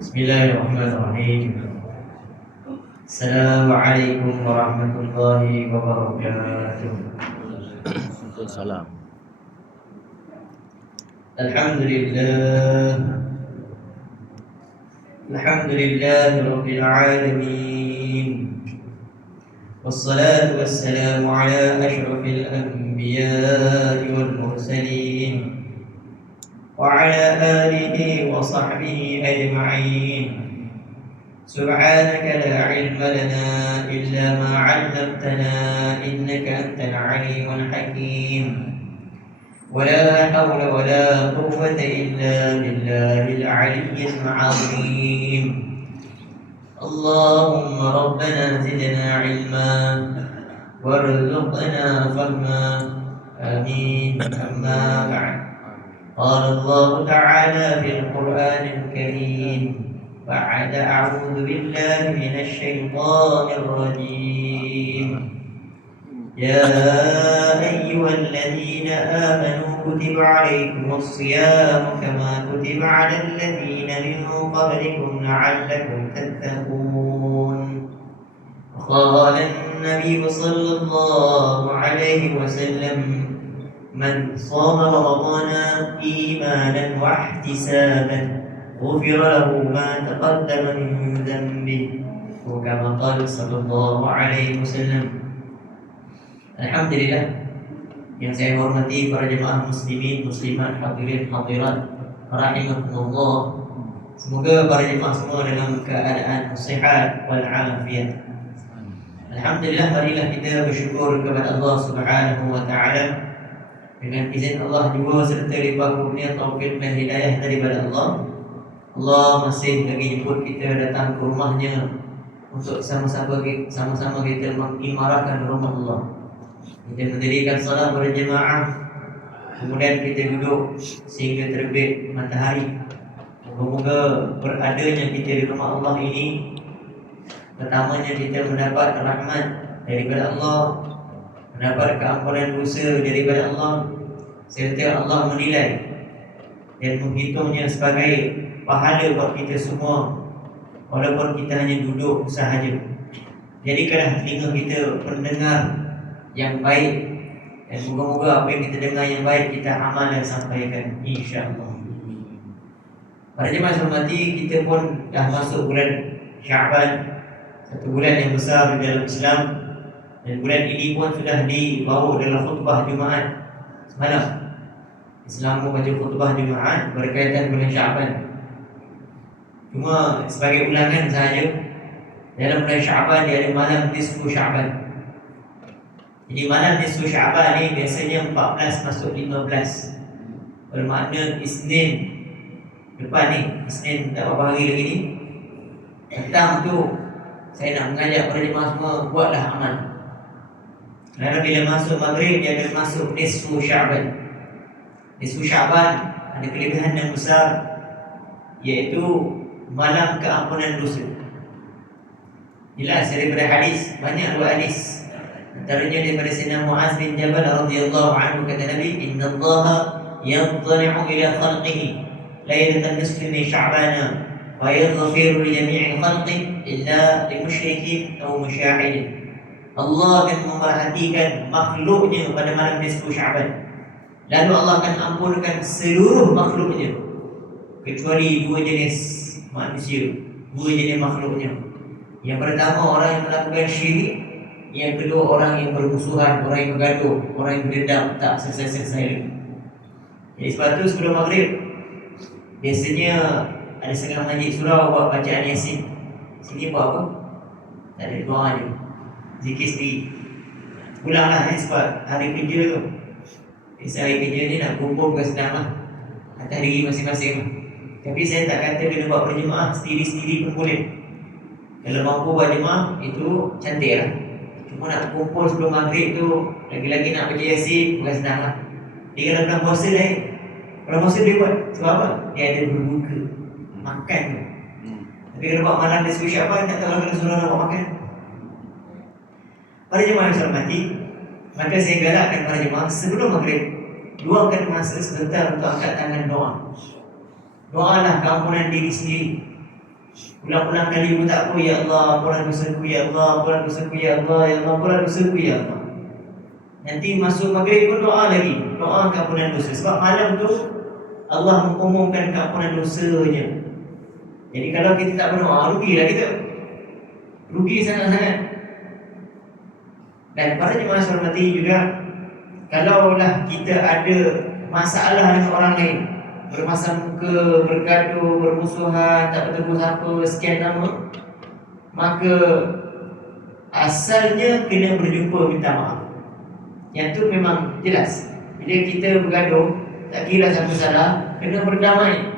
Bismillahirrahmanirrahim. Assalamualaikum warahmatullahi wabarakatuh. Waalaikumsalam. Alhamdulillah. Alhamdulillahi rabbil alamin. Wassalatu wassalamu ala asyrafil anbiya'i wal mursalin وعلى آله وصحبه أجمعين. سبحانك لا علم لنا إلا ما علمتنا إنك أنت العليم الحكيم. ولا حول ولا قوة إلا بالله العلي العظيم. اللهم ربنا زدنا علما وارزقنا فهما. آمين. أما بعد، قال الله تعالى في القرآن الكريم بعد أعوذ بالله من الشيطان الرجيم: يا أيها الذين آمنوا كتب عليكم الصيام كما كتب على الذين من قبلكم لعلكم تتقون. قال النبي صلى الله عليه وسلم: من صام رمضان إيمانا واحتسابا غفر له ما تقدم من ذنبه، وكما قال صلى الله عليه وسلم. Alhamdulillah, yang saya hormati para jemaah muslimin, muslimat, hadirin, hadirat rahimakumullah. Semoga para jemaah semua dalam keadaan sihat wal afiat. Alhamdulillah, marilah kita bersyukur kepada Allah Subhanahu wa taala. Dengan izin Allah juga serta limpah kurnia taufik dan hidayah daripada Allah, Allah masih lagi jemput kita datang ke rumahnya untuk sama-sama kita mengimarahkan rumah Allah. Kita mendirikan salat berjemaah, kemudian kita duduk sehingga terbit matahari. Semoga beradanya kita di rumah Allah ini, pertamanya kita mendapat rahmat daripada Allah, mendapat keampunan dosa daripada Allah, serta Allah menilai dan menghitungnya sebagai pahala buat kita semua, walaupun kita hanya duduk sahaja. Jadikanlah telinga kita pendengar yang baik, dan moga-moga apa yang kita dengar yang baik kita amal dan sampaikan, insya-Allah. Para jemaah hormati, kita pun dah masuk bulan Syaban, satu bulan yang besar di dalam Islam. Dan bulan ini pun sudah dibawa dalam khutbah Jumaat semalam. Islam membaca khutbah Jumaat berkaitan bulan Syaban. Cuma sebagai ulangan sahaja, dalam bulan Syaban dia ada malam nisfu Syaban. Jadi malam nisfu Syaban ni biasanya 14 masuk 15. Bermakna Isnin depan ni, Isnin tak berapa hari lagi ni, petang tu saya nak mengajak para jemaah semua buatlah amal. Kerana bila masuk maghrib dia akan masuk nisfu Syaban. Nisfu Syaban ada kelebihan yang besar, iaitu malam keampunan dosa. Jelas daripada hadis, banyak dua hadis. Antaranya daripada Sayyidina Muaz bin Jabal radhiyallahu anhu, kata Nabi, "Innallaha yanṭali'u ila khalqihi lailatan nisfi min Sya'ban wa yaghfiru li jami'i khalqihi illa li musyrikin aw musyahidin." Allah akan memerhatikan makhluknya pada malam nisfu Syaban. Lalu Allah akan ampunkan seluruh makhluknya kecuali dua jenis manusia, dua jenis makhluknya. Yang pertama orang yang melakukan syirik, yang kedua orang yang bermusuhan, orang yang bergaduh, orang yang berdendam tak selesai-selesai lagi. Jadi sebab tu sebelum maghrib biasanya ada setengah majlis surau buat bacaan Yasin. Sini buat apa? Tak ada, doa je, zikir sendiri. Pulanglah sebab hari kerja tu. Biasa hari kerja ni nak kumpul bukan senang lah, atas diri masing-masing. Tapi saya tak kata kena buat berjemaah sendiri-sendiri pun boleh. Kalau mampu buat jemaah itu cantik lah. Cuma nak kumpul sebelum maghrib tu, lagi-lagi nak baca Yasin, bukan senang lah. Dia kalau bulan puasa lain, bulan puasa dia buat sebab apa? Dia ada berbuka, makan tu. Tapi kalau buat malam dia suruh Syaban, tak tahu kalau suruh nak buat makan. Para jemaah yang saya hormati, maka saya galakkan para jemaah sebelum maghrib luangkan masa sebentar untuk angkat tangan doa. Doalah keampunan diri sendiri. Ulang-ulang kali pun tak apa. Ya Allah, ampunlah dosaku, Ya Allah, ampunlah dosaku, Ya Allah, Ya Allah, ampunlah dosaku, Ya Allah. Nanti masuk maghrib pun doa lagi, doa keampunan dosa. Sebab malam tu Allah mengumumkan keampunan dosanya. Jadi kalau kita tak berdoa, rugilah kita. Rugi sangat-sangat. Dan para jemaah hormati juga, kalaulah kita ada masalah dengan orang lain, bermasam muka, bergaduh, bermusuhan, tak bertemu siapa, sekian lama, maka asalnya kena berjumpa minta maaf. Yang tu memang jelas. Bila kita bergaduh, tak kira siapa salah, kena berdamai,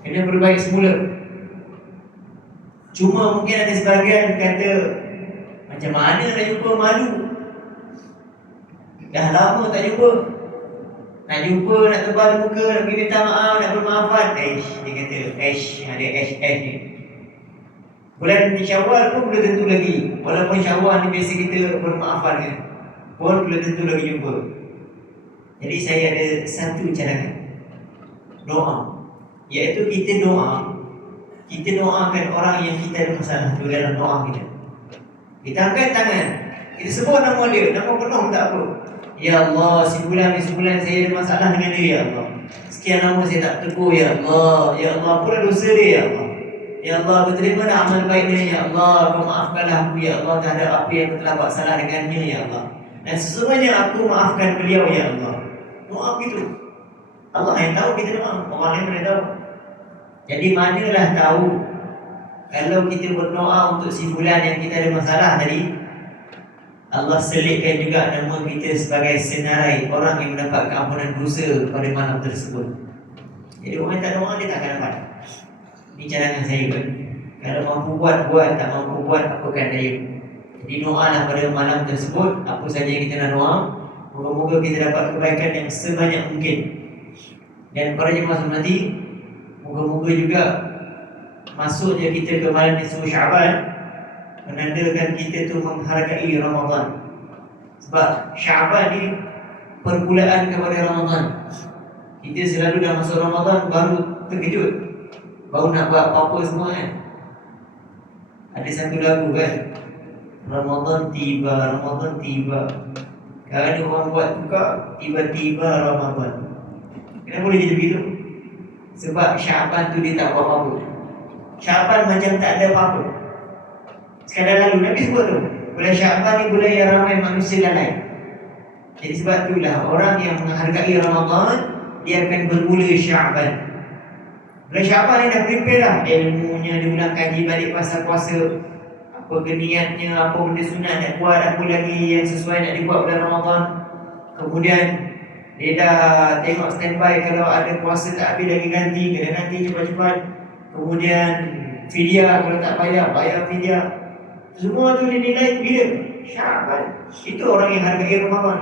kena berbaik semula. Cuma mungkin ada sebahagian kata, macam mana nak jumpa, malu. Dah lama tak jumpa, nak jumpa, nak tebal muka, nak pergi minta maaf, nak bermaafan. Dia kata, ada ni. Bulan Syawal pun belum tentu lagi. Walaupun Syawal ni biasa kita bermaafan kan, pun belum tentu lagi jumpa. Jadi saya ada satu cadangan, doa. Iaitu kita doakan orang yang kita ada masalah tu dalam doa kita. Kita angkat tangan, kita sebut nama dia, nama penuh tak apa. Ya Allah, sebulan saya ada masalah dengan dia, Ya Allah. Sekian lama saya tak tegur, Ya Allah. Ya Allah, apalah dosa dia, Ya Allah. Ya Allah, aku terima dah amal baik dia, Ya Allah. Kau maafkanlah aku, Ya Allah, terhadap apa yang aku telah buat salah dengannya, Ya Allah. Dan sesungguhnya aku maafkan beliau, Ya Allah. Doa begitu. Allah yang tahu kita doa, orang lain mana tahu. Jadi manalah tahu kalau kita berdoa untuk si fulan yang kita ada masalah tadi, Allah selitkan juga nama kita sebagai senarai orang yang mendapat keampunan dosa pada malam tersebut. Jadi orang yang tak doa, dia tak akan dapat. Ini cadangan saya pun. Kalau mampu buat, tak mampu buat, apakan daya. Jadi doalah pada malam tersebut, apa saja yang kita nak doa, moga-moga kita dapat kebaikan yang sebanyak mungkin. Dan para jemaah hormati, moga-moga juga masuknya kita ke malam nisfu Syaban menandakan kita tu menghargai Ramadan. Sebab Syaban ni permulaan kepada Ramadan. Kita selalu dah masuk Ramadan baru terkejut, baru nak buat apa-apa semua kan. Ada satu lagu kan, Ramadan tiba. Kalau orang buat buka, tiba-tiba Ramadan. Kenapa boleh jadi begitu? Sebab Syaban tu dia tak buat apa-apa. Syaban macam tak ada apa-apa. Sekadar lalu, Nabi sebut tu, bulan Syaban ni bulan yang ramai manusia lalai. Jadi sebab itulah orang yang menghargai Ramadan, dia akan bermula Syaban. Bulan Syaban ni dah prepare dah ilmunya, dia ulang kaji balik pasal puasa, apa niatnya, apa benda sunat nak buat, apa lagi yang sesuai nak dibuat bulan Ramadan. Kemudian dia dah tengok standby, kalau ada puasa tak habis lagi ganti, kena ganti cepat-cepat. Kemudian fidyah, kalau tak bayar fidyah. Semua tu dinilai bila Syaban. Itu orang yang hargai Ramadan.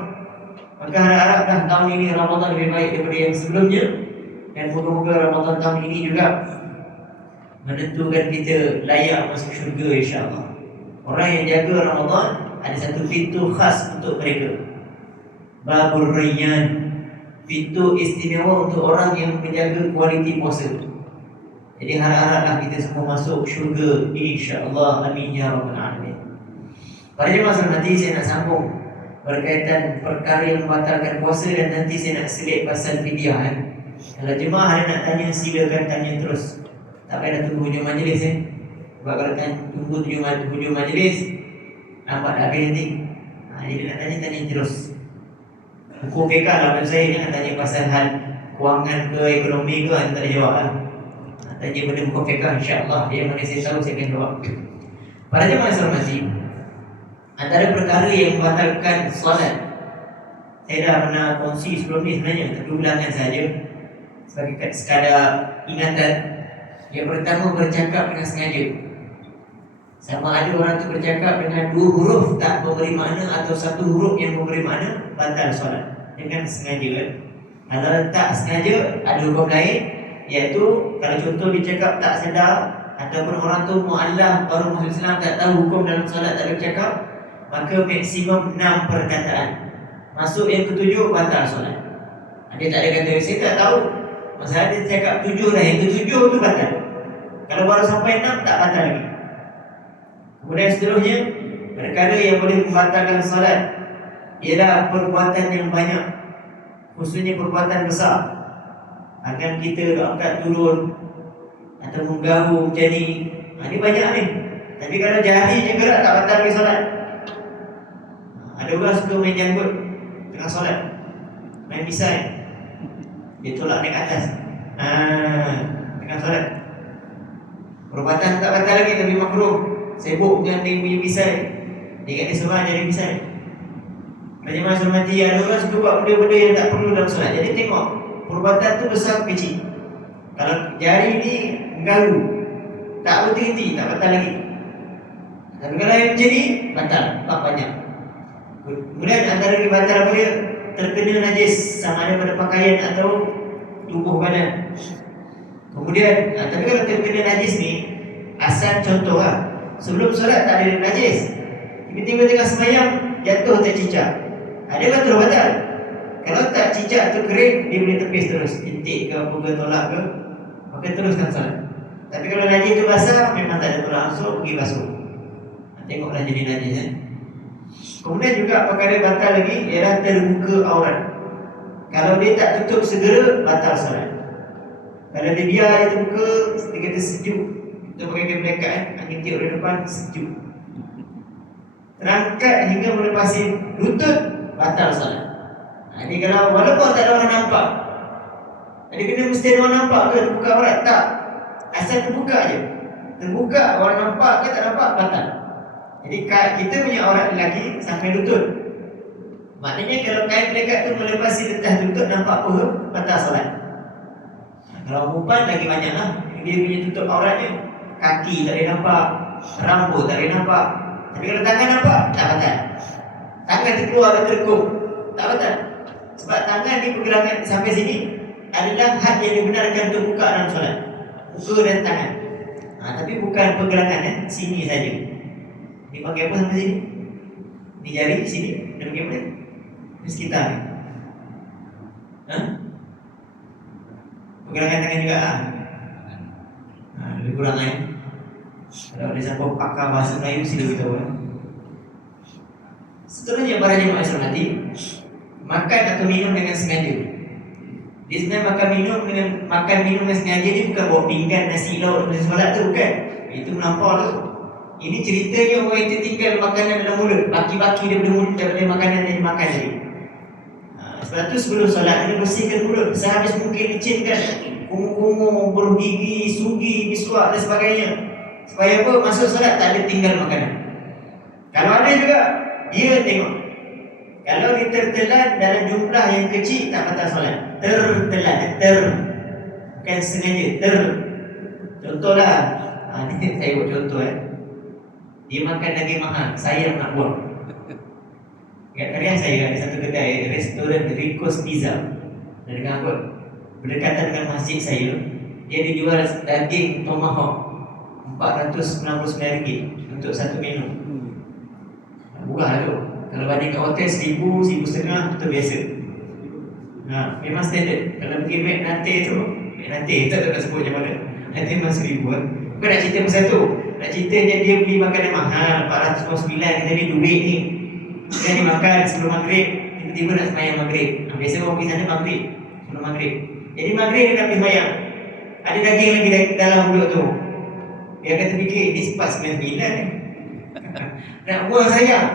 Maka harap-harap dah tahun ini Ramadan lebih baik daripada yang sebelumnya. Dan moga-moga Ramadan tahun ini juga menentukan kita layak masuk syurga, insya-Allah. Orang yang jaga Ramadan, ada satu pintu khas untuk mereka, Babur Rayyan, pintu istimewa untuk orang yang menjaga kualiti puasa. Jadi harap-haraplah kita semua masuk syurga, insya-Allah. Amin ya rabbal alamin. Para jemaah hormati, saya nak sambung berkaitan perkara yang membatalkan puasa, dan nanti saya nak selit pasal fidyah kan. Kalau jemaah ada nak tanya, silakan tanya terus. Tak payah tunggu hujung majlis Sebab kalau tunggu hujung majlis, nampak tak habis nanti. Jadi nak tanya terus. Hukum PK lah maksud saya, jangan tanya pasal hal kewangan ke ekonomi ke, tak ada jawab lah. Tanya benda hukum PK, insya-Allah yang mana saya tahu saya akan jawab. Para jemaah hormati, antara perkara yang membatalkan solat, saya dah pernah kongsi sebelum ni sebenarnya, tapi ulangan saja sebagai sekadar ingatan. Yang pertama, bercakap dengan sengaja. Sama ada orang tu bercakap dengan 2 huruf tak memberi makna, atau 1 huruf yang memberi makna, batal solat dengan sengaja kan. Kalau tak sengaja, ada hukum lain, iaitu kalau contoh dia cakap tak sedar, ataupun orang tu mu'allaf baru masuk Islam, tak tahu hukum dalam solat, tak ada bercakap, maka maksimum 6 perkataan. Masuk yang ke-7, batal solat. Dia tak ada kata, saya tak tahu. Masalah dia cakap 7 dah, yang ke-7 tu batal. Kalau baru sampai 6 tak batal lagi. Kemudian seterusnya, perkara yang boleh membatalkan salat ialah perbuatan yang banyak, khususnya perbuatan besar. Akan kita angkat turun atau menggaru macam ni, ini banyak ni. Tapi kalau jari je gerak tak batal lagi salat. Ada orang suka main janggut tengah solat, main pisai, dia tolak naik atas tengah solat. Perbuatan tak batal lagi tapi makruh. Sibuk dengan dia punya pisai, dia kata semua jadi pisai. Jemaah hormati, ada orang suka buat benda-benda yang tak perlu dalam solat. Jadi tengok perbuatan tu besar ke kecil. Kalau jari ni mengganggu, tak berhenti, tak batal lagi. Tapi kalau yang macam ni, batal, tak banyak. Kemudian antara lagi batal apa dia? Terkena najis, sama ada pada pakaian atau tubuh badan. Kemudian, tapi kalau terkena najis ni, asal contoh lah, sebelum solat tak ada najis, tiba-tiba tengah sembahyang jatuh tercicak, ada betul batal. Kalau tak cicak tu kering, dia boleh tepis terus, intik ke apa ke, tolak ke, maka teruskan solat. Tapi kalau najis tu basah, memang tak ada tolak, langsung pergi basuh. Tengoklah jadi najis kan. Kemudian juga perkara batal lagi ialah terbuka aurat. Kalau dia tak tutup segera, batal solat. Kalau dia biar dia terbuka, dia kata sejuk, kita pakai kain blackout angin tiup dari depan, sejuk. Terangkat hingga melepasi lutut, batal solat. Jadi kalau walaupun tak ada orang nampak, jadi kena mesti ada orang nampak ke terbuka aurat? Tak. Asal terbuka je. Terbuka, orang nampak ke tak nampak, batal. Jadi kita punya aurat lelaki sampai lutut. Maknanya kalau kain blackout tu melepasi letah lutut, nampak apa? Batal solat. Kalau perempuan lagi banyak lah, dia punya tutup auratnya, kaki tak boleh nampak, rambut tak boleh nampak. Tapi kalau tangan nampak, tak batal. Tangan terkeluar dan terkuk, tak batal. Sebab tangan ni pergerakan sampai sini adalah had yang dibenarkan untuk buka dalam solat, muka dan tangan. Tapi bukan pergerakan sini saja. Dia pakai apa sampai sini? Ni jari sini, dia pakai apa? Di sekitar ni. Pergerakan tangan juga lebih kurang kan. Kalau ada siapa pakar bahasa Melayu, sila beritahu kan. Seterusnya para jemaah hormati, makan atau minum dengan sengaja. Dia sebenarnya makan minum dengan sengaja ni bukan bawa pinggan nasi lauk lepas solat tu, bukan. Itu melampau tu. Ini ceritanya orang yang tertinggal makanan dalam mulut, baki-baki daripada mulut, daripada makanan yang dimakan tadi. Sebab tu sebelum solat kena bersihkan mulut sehabis mungkin, licinkan kumur-kumur, bergigi, sugi, miswak dan sebagainya, supaya apa? Masuk solat tak ada tinggal makanan. Kalau ada juga, dia tengok. Kalau dia tertelan dalam jumlah yang kecil, tak batal solat. Tertelan, bukan sengaja, Contohlah, ni saya buat contoh dia makan daging mahal, saya nak buang. Kat karya saya ada satu kedai, restoran Rico's Pizza, dan dengan apa? Berdekatan dengan masjid saya, dia dijual daging tomahawk RM499 untuk satu menu. Murah tu. Kalau banding kat hotel 1,000, 1,500 tu biasa. Memang standard. Kalau pergi McNate tu, tak tahu nak sebut macam mana, nanti memang 1,000 Bukan nak cerita pasal tu, nak ceritanya dia beli makanan mahal RM499, kita ni duit ni. Dia dimakan sebelum maghrib, tiba-tiba nak sembahyang maghrib. Biasa orang pergi sana maghrib, sebelum maghrib. Jadi maghrib dia nak pergi sembahyang, ada daging lagi dalam mulut tu. Dia akan terfikir, ni RM499 ni nak buang sayang.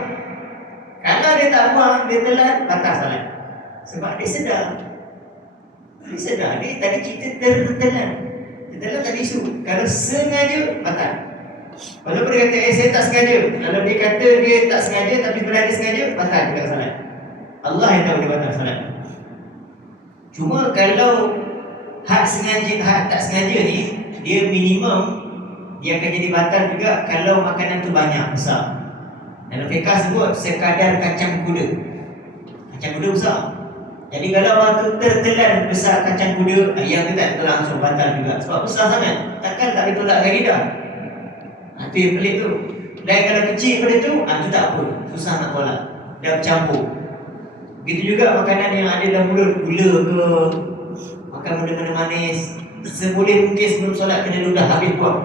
Kalau dia tak buang, dia telan, batal salat. Sebab dia sedar. Dia tadi cerita tertelan. Dia telan tak isu. Kalau sengaja, batal. Walaupun dia kata, saya tak sengaja. Kalau dia kata dia tak sengaja, tapi sebenarnya dia sengaja, batal juga salat. Allah yang tahu dia batal salat. Cuma kalau hak sengaja, hak tak sengaja ni, dia minimum, dia akan jadi batal juga kalau makanan tu banyak, besar. Dalam fiqah sebut sekadar kacang kuda. Kacang kuda besar. Jadi kalau orang tu tertelan besar kacang kuda, yang tu tak langsung batal juga. Sebab besar sangat, takkan tak ditolak lagi dah. Itu yang pelik tu. Dan kalau kecil pada tu, tu tak apa, susah nak tolak, dah bercampur. Begitu juga makanan yang ada dalam mulut, gula ke, makan benda-benda manis, seboleh mungkin sebelum solat kena ludah habis buat.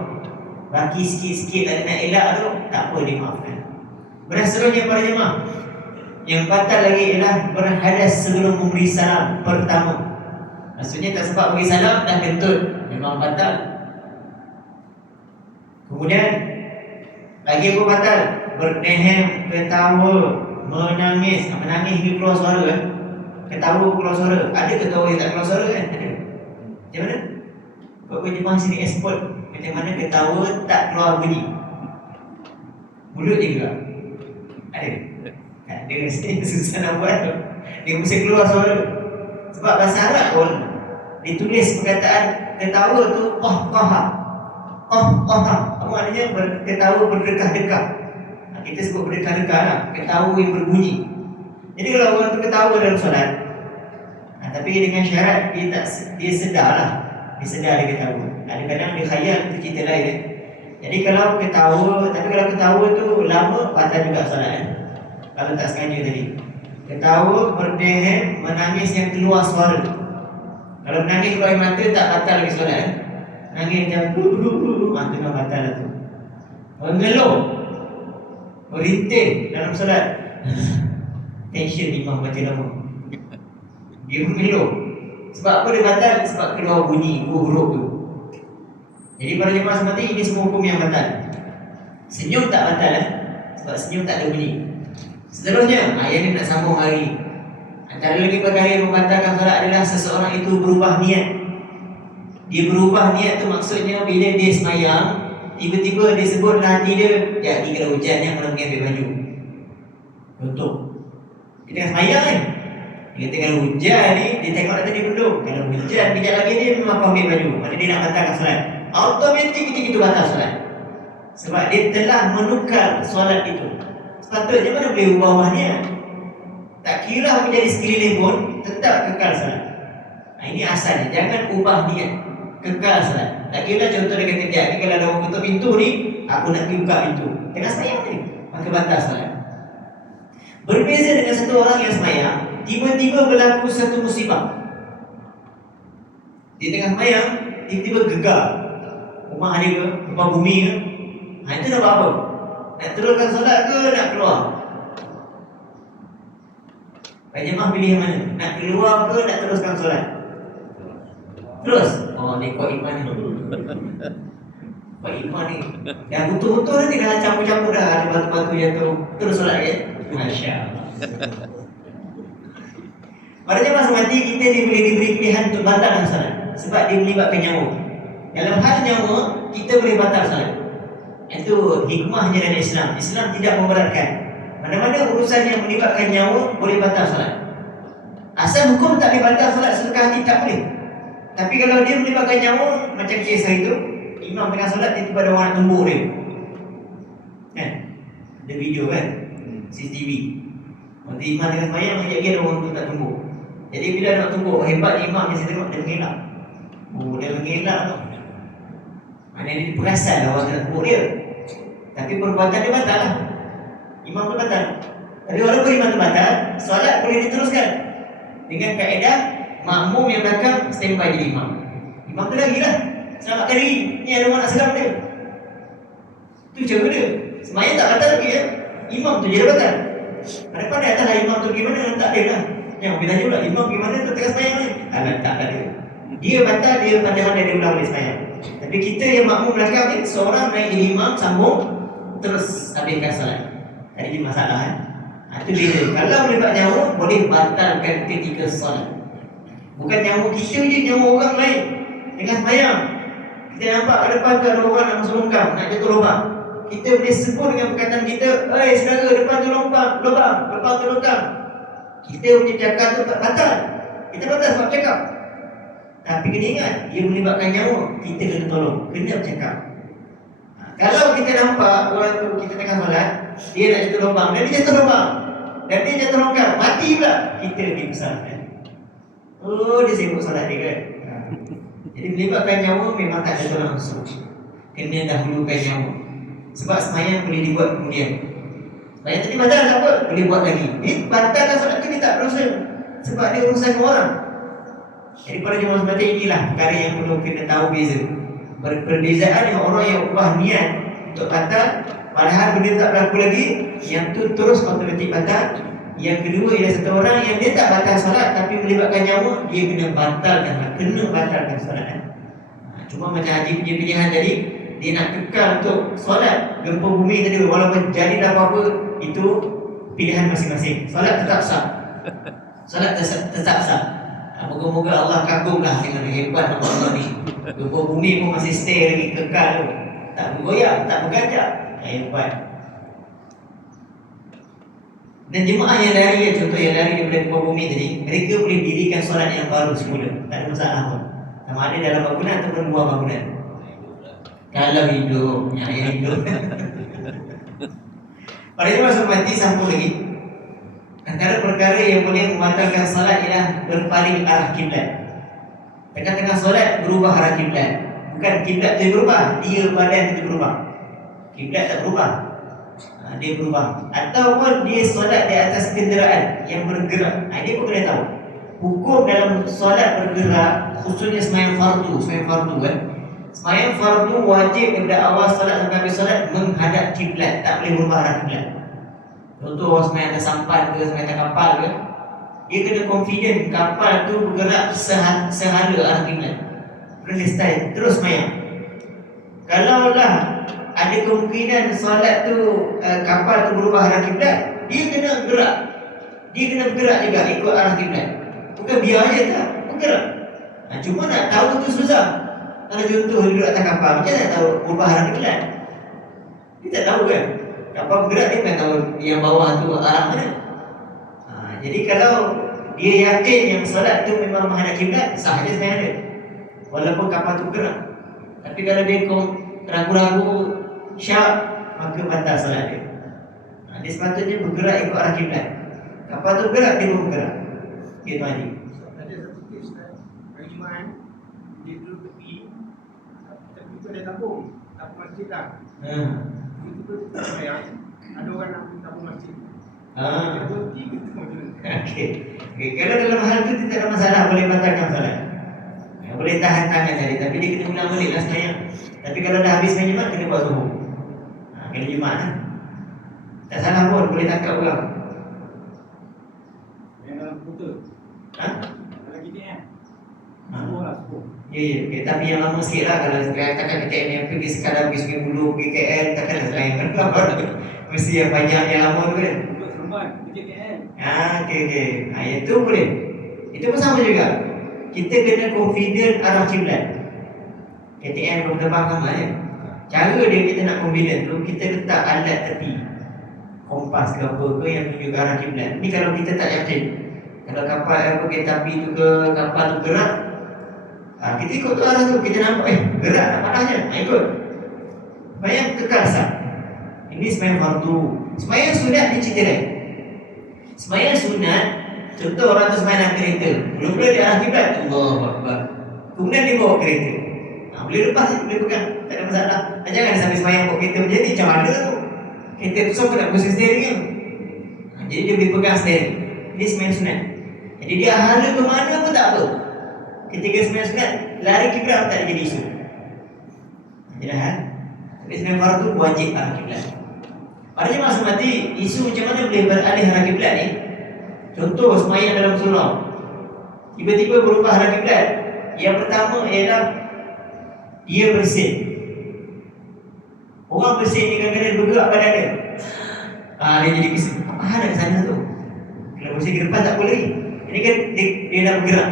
Baki sikit-sikit tak nak elak tu, tak apa, dimaafkan. Seterusnya para jemaah, yang batal lagi ialah berhadas sebelum memberi salam pertama. Maksudnya tak sempat beri salam dah kentut, memang batal. Kemudian lagi apa batal? Berdehem, ketawa, menangis. Menangis hingga keluar suara kan? Ketawa keluar suara. Ada ketawa yang tak keluar suara kan? Ada. Macam mana? Kau jemaah sini expert macam mana ketawa tak keluar bunyi. Mulut dia juga. Ada. Ada. Susah nak buat tu. Dia mesti keluar suara. Sebab bahasa Arab pun ditulis perkataan ketawa tu qahqahah. Qahqahah. Maknanya ketawa berdekah-dekah. Kita sebut berdekah-dekah lah. Ketawa yang berbunyi. Jadi kalau orang tu ketawa dalam solat, tapi dengan syarat dia sedar lah. Dia sedar dia ketawa. Kadang-kadang dia khayal, itu cerita lain. Jadi kalau ketawa, tapi kalau ketawa tu lama, batal juga solat kan? Kalau tak sengaja tadi. Ketawa, berdehem, menangis yang keluar suara. Kalau menangis keluar air mata, tak batal lagi solat kan? Nangis macam itu memang batal lah tu. Mengeluh, merintih dalam solat. Tension imam baca lama. Dia mengeluh. Sebab apa dia batal? Sebab keluar bunyi huruf tu. Jadi para jemaah semati, ini semua hukum yang batal. Senyum tak batal sebab senyum tak ada bunyi. Seterusnya, ayat ni nak sambung hari ni. Antara lagi perkara yang membatalkan solat adalah seseorang itu berubah niat. Dia berubah niat tu maksudnya bila dia semayang, tiba-tiba dia sebut dalam hati dia, jadi kalau hujan ni aku nak pergi ambil baju. Contoh, kita tengah semayang kan? Dia kata kalau hujan ni, dia tengok dah tadi belum. Kalau hujan, kejap lagi dia memang aku ambil baju. Maksudnya dia nak batalkan solat. Automatik itu batal solat. Sebab dia telah menukar solat itu. Sepatutnya mana boleh ubah niat. Tak kira apa jadi sekeliling pun, tetap kekal solat. Ini asalnya, jangan ubah niat. Kekal solat. Tak kira contoh dia kata, jadi kalau ada orang tutup pintu ni, aku nak pergi buka pintu. Tengah semayang ni, maka batal solat. Berbeza dengan satu orang yang semayang, tiba-tiba berlaku satu musibah. Di tengah semayang, tiba-tiba gegar. Rumah dia ke, rumah bumi ke. Itu nak buat apa? Nak teruskan solat ke nak keluar? Pak jemaah pilih yang mana? Nak keluar ke nak teruskan solat? Terus? Oh ni kuat iman ni. Kuat iman ni. Yang betul-betul nanti dah campur-campur dah. Ada batu-batu jatuh. Terus solat ya? Masya Allah. Pada jemaah semati, kita diberi pilihan untuk batalkan solat. Sebab dia melibatkan nyawa. Dalam hal nyawa, kita boleh batal solat. Itu hikmahnya dalam Islam. Islam tidak memberatkan. Mana-mana urusan yang melibatkan nyawa boleh batal solat. Asal hukum tak boleh batal solat sedekah hati tak boleh. Tapi kalau dia melibatkan nyawa, macam kes hari itu, imam tengah solat tiba-tiba ada orang nak tumbuk dia. Kan? Ada video kan? CCTV. Nanti imam tengah semayang, sekejap ada orang tu tak tumbuk. Jadi bila nak tumbuk, hebatnya imam yang saya tengok dia mengelak. Oh, dia mengelak tu. Maknanya dia perasan lah orang nak tumbuk dia. Tapi perbuatan dia batal lah. Imam tu batal. Tapi walaupun imam tu batal, solat boleh diteruskan dengan kaedah makmum yang belakang standby jadi imam. Imam tu lagi lah, selamatkan diri. Ni ada orang nak selam dia. Tu cara dia. Semayang tak batal lagi ya. Imam tu je dah batal. Ada pandai atas lah imam tu gimana, tak ada lah. Yang bila tanya pula, imam gimana tu tengah semayang ni? Tak ada. Dia batal, dia pandai-pandai dia ulang boleh semayang. Tapi kita yang makmum belakang ni, seorang naik jadi imam, sambung, terus habiskan salat. Tak ada masalah kan? Itu beza. Kalau melibat nyawa, boleh batalkan ketika solat. Bukan nyawa kita je, nyawa orang lain. Tengah semayang, kita nampak ke depan tu ada orang nak masuk longkang, nak jatuh lubang. Kita boleh sebut dengan perkataan kita, saudara, depan tu lubang, depan tu longkang. Kita punya cakap tu tak batal. Kita batal sebab cakap. Tapi kena ingat, dia melibatkan nyawa, kita kena tolong, kena bercakap. Kalau kita nampak orang tu, kita tengah solat, dia nak jatuh lubang, dan dia jatuh lubang, dan dia jatuh longkang, mati pula, kita dibesarkan. Oh, dia sibuk solat dia kan. Jadi melibatkan nyawa memang tak ada tolong langsung. Kena dahulukan nyawa. Sebab semayang boleh dibuat kemudian. Semayang tadi batal tak apa, boleh buat lagi. Batalkan solat tu dia tak berusaha. Sebab dia urusan orang. Jadi para jemaah semata inilah perkara yang perlu kita tahu beza. Perbezaan dengan orang yang ubah niat untuk batal, padahal benda tak berlaku lagi, yang tu terus automatik batal. Yang kedua ialah satu orang yang dia tak batal solat tapi melibatkan nyawa, dia kena batalkan solat. Cuma macam Haji punya pilihan tadi, dia nak kekal untuk solat gempa bumi tadi, walaupun jadi apa-apa, itu pilihan masing-masing. Solat tetap sah. Solat tetap sah. Moga-moga Allah kagumlah dengan hebat Allah ni. Gempa bumi pun masih stay lagi, kekal tu. Tak bergoyang, tak berganjak. Hebat. Dan jemaah yang lari, contoh yang lari daripada gempa bumi tadi, mereka boleh dirikan solat yang baru semula. Tak ada masalah pun. Sama ada dalam bangunan ataupun luar bangunan. Kalau hidup, yang hidup. Pada jemaah semati sambung lagi. Antara perkara yang boleh membatalkan solat ialah berpaling arah kiblat. Tengah-tengah solat berubah arah kiblat. Bukan kiblat tu berubah, dia badan itu berubah. Kiblat tak berubah, dia berubah. Ataupun dia solat di atas kenderaan yang bergerak. Dia pun kena tahu hukum dalam solat bergerak, khususnya sembahyang fardu kan. Sembahyang fardu wajib daripada awal solat sampai habis solat menghadap kiblat, tak boleh berubah arah kiblat. Contoh orang sembahyang atas sampan ke, sembahyang atas kapal ke, dia kena confident kapal tu bergerak sehala arah kiblat. Boleh style terus sembahyang. Kalaulah ada kemungkinan solat tu kapal tu berubah arah kiblat, dia kena gerak. Dia kena bergerak juga ikut arah kiblat. Bukan biar je tak bergerak. Cuma nak tahu tu susah. Kalau contoh duduk atas kapal, macam mana nak tahu berubah arah kiblat? Dia tak tahu kan. Kapal bergerak, dia tak tahu yang bawah tu arah mana. Jadi kalau dia yakin yang solat tu memang menghadap kiblat, sah je sembahyang dia, walaupun kapal tu bergerak. Tapi kalau dia ragu-ragu, syak, maka batal solat dia. Dia sepatutnya bergerak ikut arah kiblat. Kapal tu bergerak, dia pun bergerak. Dia tu Haji. Ada satu kes hari Jumaat, dia duduk tepi, tapi tu ada tabung masjid lah. Tiba-tiba kita sembahyang, ada orang nak pergi tabung masjid. Dia berhenti, kita macam mana? Okey. Kalau dalam hal tu tidak ada masalah, boleh batalkan solat. Boleh tahan tangan tadi, tapi dia kena ulang balik lah sembahyang. Tapi kalau dah habis sembahyang Jumaat, kena buat zuhur. Kena Jumaat lah. Tak salah pun, boleh tangkap orang. Yang dalam komputer. Dalam KTM. Subuh lah, subuh. Ya. Okay. Tapi yang lama sikit lah. Kalau katakan KTM yang pergi sekadar pergi Sungai Buloh, pergi KL, takkan nak sembahyang kan. Mesti yang panjang, yang lama tu kan. Duduk Seremban, pergi KTM. Okey. Itu boleh. Itu pun sama juga. Kita kena confident arah kiblat. KTM belum terbang sama je. Cara dia kita nak confident tu, kita letak alat tepi, kompas ke apa ke yang tunjuk arah kiblat. Ni kalau kita tak yakin, kalau kapal kereta api tu ke kapal tu gerak, kita ikut tu arah tu, kita nampak gerak tak padahnya, ikut. Sembahyang kekal sah. Ini sembahyang fardu. Sembahyang sunat dia cerita lain. Sembahyang sunat, contoh orang tu sembahyang dalam kereta, mula-mula di arah kiblat, Allahu Akbar, kemudian dia bawa kereta, boleh lepas, boleh pegang, tak ada masalah. Jangan sampai sembahyang bawa kereta menjadi macam mana tu. Kereta tu siapa nak pusing steering kan? Jadi dia boleh pegang steering. Dia sembahyang sunat. Jadi dia hala ke mana pun tak apa. Ketika sembahyang sunat, lari kiblat tak ada jadi isu. Jelas kan? Tapi sembahyang fardu wajib arah kiblat. Pada jemaah semati, isu macam mana boleh beralih arah kiblat ni? Contoh sembahyang dalam surau, tiba-tiba berubah arah kiblat. Yang pertama ialah dia bersin. Orang bersin ni kadang-kadang bergerak badan dia. Dia jadi kisah. Apa hal nak sana tu? Kalau bersin ke depan tak boleh. Ini kan dia dah bergerak.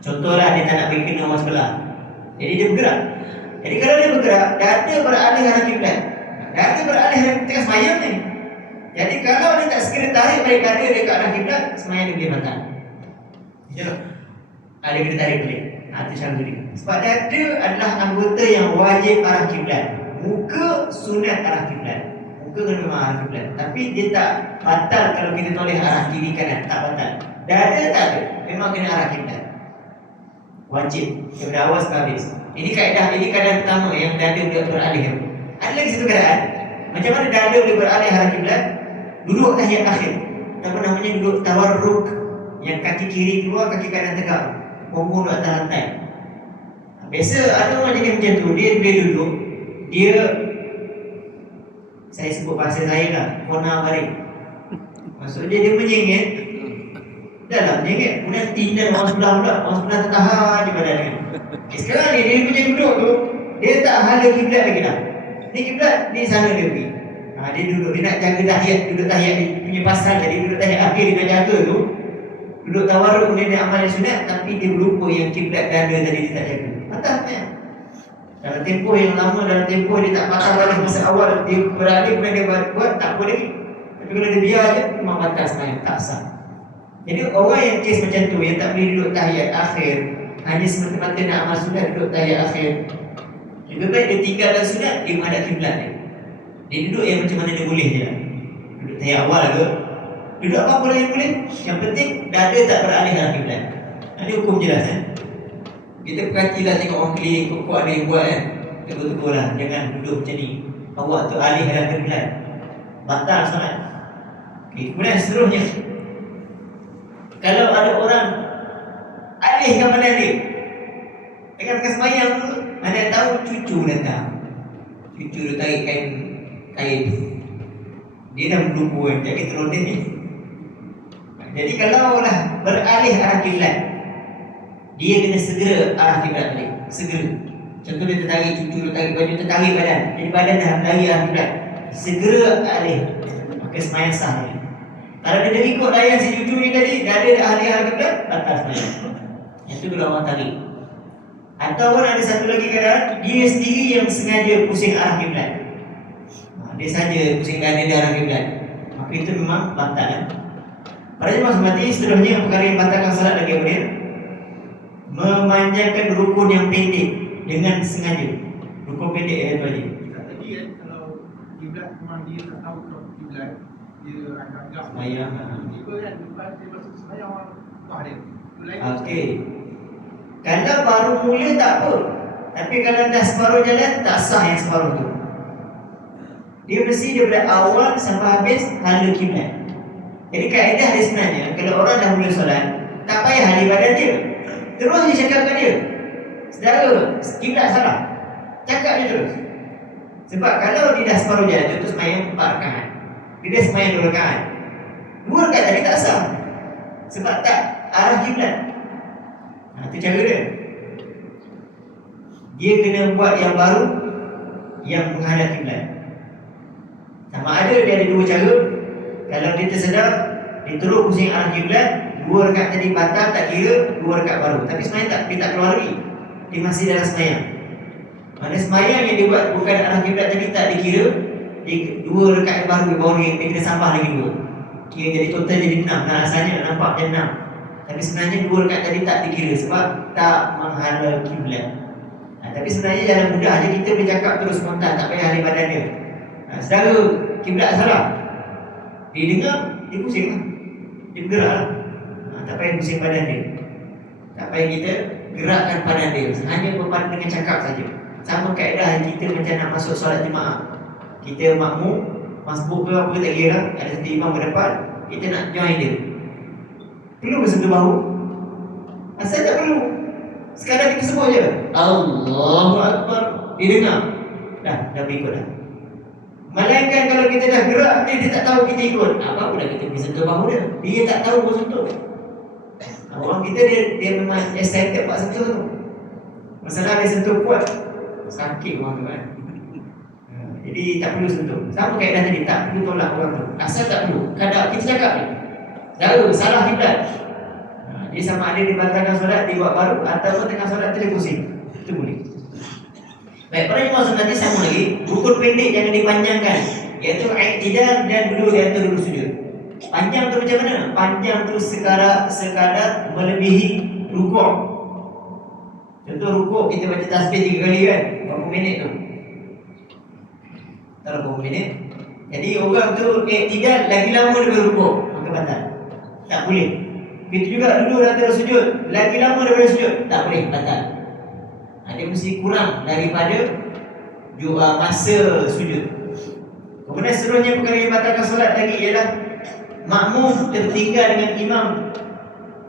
Contohlah dia tak nak pergi kena orang sebelah, jadi dia bergerak. Jadi kalau dia bergerak, dada beralih arah kiblat. Dada beralih arah tengah sembahyang ni. Jadi kalau dia tak segera tarik balik dada dia ke arah kiblat, sembahyang dia boleh batal. Dia kena tarik balik. Itu cara dia. Sebab dada adalah anggota yang wajib arah kiblat. Muka sunat arah kiblat. Muka kena memang arah kiblat. Tapi dia tak batal kalau kita toleh arah kiri kanan, tak batal. Dada tak ada, memang kena arah kiblat. Wajib daripada awal sampai habis. Ini kaedah, ini keadaan pertama yang dada boleh beralih. Ada lagi satu keadaan, macam mana dada boleh beralih arah kiblat? Duduk tahiyat akhir, apa namanya, duduk tawarruk, yang kaki kiri keluar, kaki kanan tegak. punggung duduk atas lantai. Biasa ada orang jadi macam tu, dia duduk, dia, saya sebut bahasa saya lah, kona baring. Maksudnya dia menyengit. Dah lah menyengit, kemudian tindan orang sebelah pula, orang sebelah tertahan je badan dia. Sekarang ni dia punya duduk tu, dia tak hala kiblat lagi dah. Ni kiblat, ni sana dia pergi. Dia duduk, dia nak jaga tahiyat, duduk tahiyat dia punya pasal tadi, duduk tahiyat akhir dia nak jaga tu. Duduk tawarruk kemudian dia amal yang sunat, tapi dia berlupa yang kiblat dada tadi dia tak jaga. Patahnya. Dalam tempoh yang lama, dalam tempoh dia tak patah balik masa awal, dia beralih kemudian dia buat, tak apa lagi. Tapi kalau dia biar je, memang patah sebenarnya, tak sah. Jadi orang yang kes macam tu, yang tak boleh duduk tahiyat akhir, hanya semata-mata nak amal sunat duduk tahiyat akhir, lebih baik dia tinggalkan sunat, dia menghadap kiblat dia. Dia duduk yang macam mana dia boleh je lah. Duduk tahiyat awal ke, duduk apa pun yang boleh. Yang penting dada tak beralih arah kiblat. Ini hukum jelas kan. Kita perhatilah tengok orang keliling, kok ada yang buat kan. Tegur-tegur lah, jangan duduk macam ni. Awak tu alih arah kiblat, batal solat. Okay. Kemudian seterusnya, kalau ada orang alihkan badan dia tengah-tengah sembahyang tu, mana tahu cucu datang. Cucu dia tarik kain. Dia dah berlupa kan, jadi terlondek ni. Jadi kalau lah beralih arah kiblat, dia kena segera arah kiblat balik. Segera. Contoh dia tertarik cucu, dia tarik baju, tertarik badan. Jadi badan dah lari arah kiblat. Segera alih. Maka sembahyang sah dia. Kalau dia ikut layan si cucu ni tadi, dah ada alih arah kiblat, batal sembahyang. Itu kalau orang tarik. Ataupun ada satu lagi keadaan, dia sendiri yang sengaja pusing arah kiblat. Dia saja pusing dada di arah kiblat. Maka itu memang batal kan? Para jemaah sekalian, seterusnya perkara yang batalkan salat lagi apa dia? Memanjangkan rukun yang pendek dengan sengaja. Rukun pendek itu aja. Tadi kan kalau kiblat memang dia tak tahu kalau kiblat, dia agak-agak sembahyang. Tiba kan lepas dia masuk sembahyang orang tuah dia. Okey. Kalau baru mula tak apa. Tapi kalau dah separuh jalan, tak sah yang separuh tu. Dia mesti daripada awal sampai habis hala kiblat. Jadi kaedah dia sebenarnya, kalau orang dah mula solat, tak payah hala badan dia. Terus dia cakapkan dia, saudara, kiblat salah. Cakap je terus. Sebab kalau dia dah separuh jalan, contoh sembahyang 4 rakaat, dia dah sembahyang 2 rakaat, 2 rakaat tadi tak sah. Sebab tak arah kiblat. Itu cara dia. Dia kena buat yang baru, yang menghadap kiblat. Sama ada dia ada 2 cara. Kalau dia tersedar, dia terus pusing arah kiblat, 2 rakaat tadi batal, tak kira 2 rakaat baru. Tapi sebenarnya dia tak keluar lagi. Dia masih dalam sembahyang. Mana sembahyang yang dia buat bukan arah kiblat tadi tak dikira. Dia 2 rakaat baru dia kena sambah lagi 2. Kira jadi total jadi 6. Nah, asalnya nak nampak macam 6. Tapi sebenarnya 2 rakaat tadi tak dikira sebab tak menghala kiblat. Tapi sebenarnya jalan mudah je, kita boleh cakap terus spontan, tak payah hala badan dia. Saudara, kiblat salah. Dia dengar, dia pusing lah. Dia bergerak lah. Tak payah pusing badan dia. Tak payah kita gerakkan badan dia. Hanya berpadu dengan cakap saja. Sama kaedah kita macam nak masuk solat jemaah. Kita makmum, masbuk ke apa tak kira lah. Ada satu imam ke depan, kita nak join dia. Perlu ke sentuh bahu? Asal tak perlu. Sekarang kita sebut je Allahu Akbar, dia dengar. Dah berikut dah. Melainkan kalau kita dah gerak, dia tak tahu kita ikut. Apa pula kita pergi sentuh bahu dia. Dia tak tahu pun sentuh. Orang kita dia memang excited buat sentuh tu. Masalah dia sentuh kuat, sakit orang tu kan. Jadi tak perlu sentuh. Sama kaedah tadi, tak perlu tolak orang tu. Asal tak perlu. Kadang kita cakap ni, saudara, salah kiblat. Dia sama ada dibatalkan solat, dia buat baru, ataupun tengah solat tu dia pusing. Itu boleh. Baik, para jemaah sunat sama lagi, rukun pendek jangan dipanjangkan, iaitu i'tidal dan duduk di atas duduk sujud. Panjang tu macam mana? Panjang tu sekadar melebihi rukuk. Contoh rukuk kita baca tasbih 3 kali kan, berapa minit tu? Tak berapa minit. Jadi orang tu i'tidal lagi lama daripada rukuk, maka batal. Tak boleh. Begitu juga duduk di atas sujud, lagi lama daripada sujud, tak boleh, batal. Dia mesti kurang daripada masa sujud. Kemudian seterusnya perkara yang batalkan solat lagi ialah makmum tertinggal dengan imam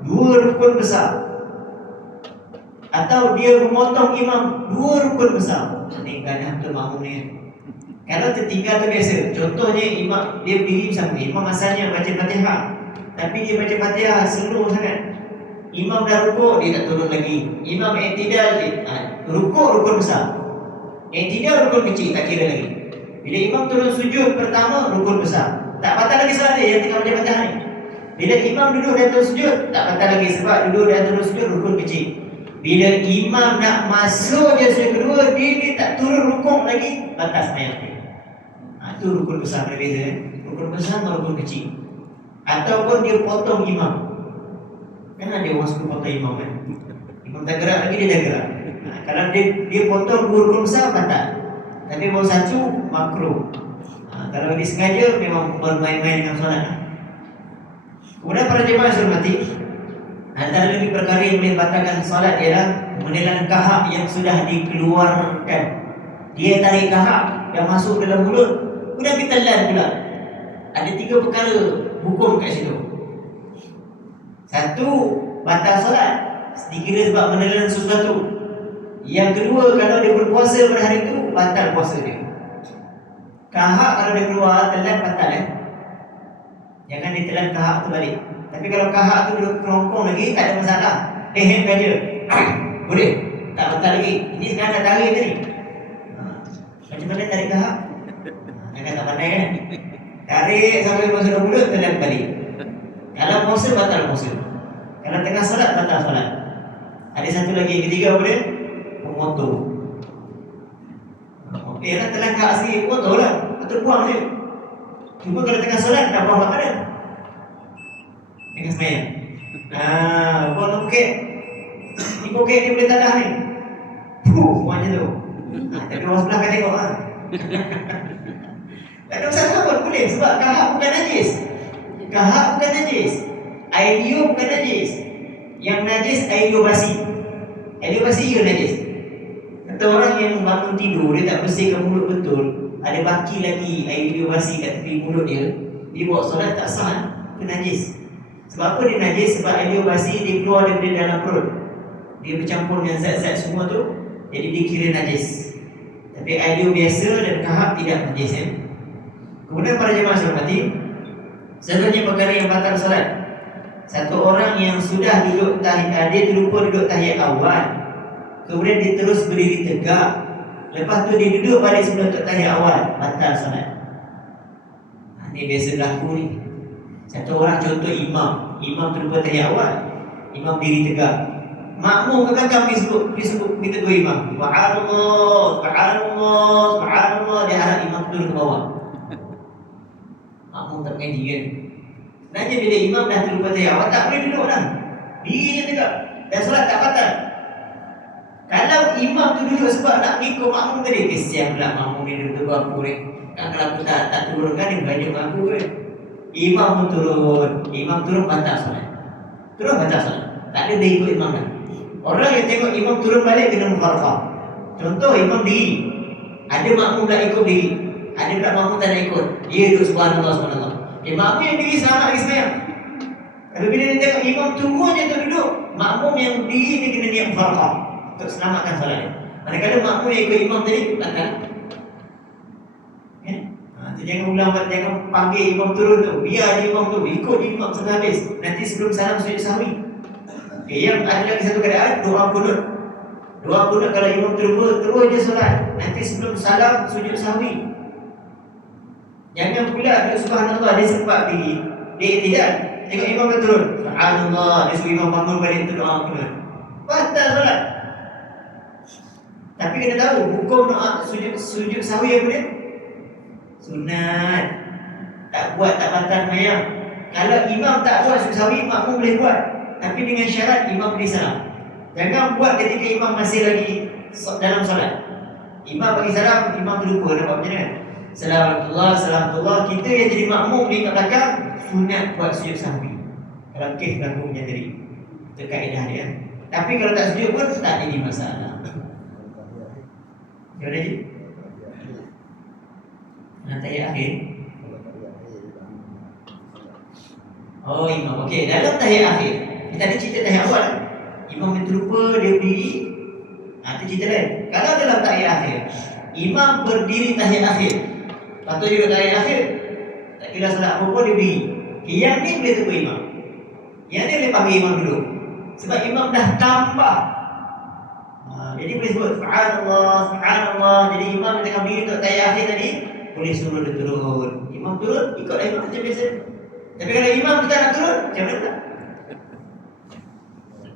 2 rukun besar. Atau dia memotong imam 2 rukun besar. Ini gadah tu makmum ni. Kalau tertinggal tu biasa. Contohnya imam dia berdiri bersama. Imam asalnya baca Fatihah, tapi dia baca Fatihah slow sangat. Imam dah rukuk, dia tak turun lagi. Imam i'tidal, rukuk rukun besar. I'tidal rukun kecil, tak kira lagi. Bila imam turun sujud pertama, rukun besar. Tak batal lagi solat dia yang tengah baca Fatihah ni. Bila imam duduk dan turun sujud, tak batal lagi sebab duduk dan turun sujud rukun kecil. Bila imam nak masuk je sujud kedua, dia tak turun rukuk lagi, batal sembahyang dia. Itu rukun besar berbeza. Rukun besar atau rukun kecil. Ataupun dia potong imam. Kan ada orang suka potong imam kan. Imam tak gerak lagi, dia dah gerak. Kalau dia potong 2 rukun besar, batal. Tapi baru 1, makruh. Kalau dia sengaja, memang bermain-main dengan solat. Kemudian para jemaah yang hormati, antara lagi perkara yang boleh batalkan solat ialah menelan kahak yang sudah dikeluarkan. Dia tarik kahak yang masuk dalam mulut, kemudian kita telan pula. Ada 3 perkara hukum kat situ. 1, batal solat, dikira sebab menelan sesuatu. Yang kedua, kalau dia berpuasa pada hari itu, batal puasa dia. Kahak kalau dia keluar, telan batal Jangan ditelan kahak tu balik. Tapi kalau kahak tu duduk kerongkong lagi, tak ada masalah. Leher dia boleh, tak batal lagi. Ini sekarang dah tarik tadi. Macam mana tarik kahak? Jangan tak pandai kan? Tarik sampai masuk dalam mulut, telan balik. Kalau puasa, batal puasa. Kalau tengah solat, batal solat. Ada satu lagi, yang ketiga apa dia? Memotong. Lah telan kahak sikit, memotong lah. Atau buang je. Cuma kalau tengah solat, nak buang kat mana? Tengah semayang. Buang dalam bukit. Ni bukit ni boleh tadah ni. Buang je tu. Tapi orang sebelah kan tengok lah. Tak ada masalah pun, boleh. Sebab kahak bukan najis. Kahak bukan najis. Air liur bukan najis. Yang najis air liur basi. Air liur basi ia najis. Kata orang yang bangun tidur, dia tak bersihkan mulut betul, ada baki lagi air liur basi kat tepi mulut dia, dia buat solat tak sah, itu najis. Sebab apa dia najis? Sebab air liur basi dia keluar daripada dalam perut, dia bercampur dengan zat-zat semua tu, jadi dia kira najis. Tapi air liur biasa dan kahak tidak najis Kemudian para jemaah hormati, sebenarnya perkara yang batal solat, satu orang yang sudah duduk tahiyat, dia terlupa duduk tahiyat awal, kemudian dia terus berdiri tegak, lepas tu dia duduk balik sebelum tahiyat awal, batal solat. Ini biasa berlaku ni. Satu orang contoh imam terlupa tahiyat awal, imam diri tegak, makmum ke belakang dia tegur imam, subhanallah, subhanallah, subhanallah, dia harap imam turun ke bawah. Makmum tak mengaji kan. Sebenarnya bila imam dah terlupa tahiyat awal, tak boleh duduk dah, diri je tegak, dan solat tak batal. Kalau imam tu duduk sebab nak ikut makmum tadi, kesian pula makmum ni duduk tegur aku ni. Kan kalau aku tak turun kan, dia banyak aku kan. Imam pun turun batal solat. Turun batal solat. Tak ada dia ikut imam dah. Orang yang tengok imam turun balik kena mufaraqah. Contoh imam diri, ada makmum nak ikut diri, ada pula makmum tak nak ikut, dia duduk subhanallah, subhanallah. Makmum yang diri selamat lagi semayang. Tapi bila dia tengok imam tunggu je tu duduk, makmum yang diri ni kena niat mufaraqah untuk selamatkan solat dia. Manakala makmum yang ikut imam tadi batal. Jangan ulang, jangan panggil imam turun tu, biar imam tu ikut imam sampai habis. Nanti sebelum salam sujud sahwi. Yang ada lagi satu keadaan, doa kunut. Doa kunut kalau imam terus je solat, nanti sebelum salam sujud sahwi. Jangan pula dia subhanallah, dia sempat diri, dia tidak tengok imam dah turun, subhanallah, dia suruh imam bangun balik untuk doa kunut, batal solat. Tapi kena tahu hukum doa sujud sahwi apa dia? Sunat. Tak buat tak batal sembahyang. Kalau imam tak buat sujud sahwi, makmum boleh buat, tapi dengan syarat imam beri salam. Jangan buat ketika imam masih lagi dalam solat. Imam bagi salam, imam terlupa, nampak macam mana? Assalamualaikum, kita yang jadi makmum di kat belakang, sunat buat sujud sahwi. Kalau kes berlaku macam tadi, itu kaedah dia. Tapi kalau tak sujud pun tak jadi masalah. Gimana je? Tahiyat akhir. Oh imam, okey. Dalam tahiyat akhir, kita ada cerita tahiyat awal. Imam dia terlupa, dia berdiri, Itu cerita lain. Kalau dalam tahiyat akhir, imam berdiri tahiyat akhir, lepas tu juga tahiyat akhir, tak kira salat apa pun dia berdiri. Yang ni boleh tunggu imam. Yang ni boleh panggil imam dulu. Sebab imam dah tambah. Jadi boleh sebut subhanallah, subhanallah. Jadi imam yang tengah berdiri untuk tahiyat akhir tadi, boleh suruh dia turun. Imam turun, ikutlah imam macam biasa. Tapi kalau imam kita nak turun, macam mana tak?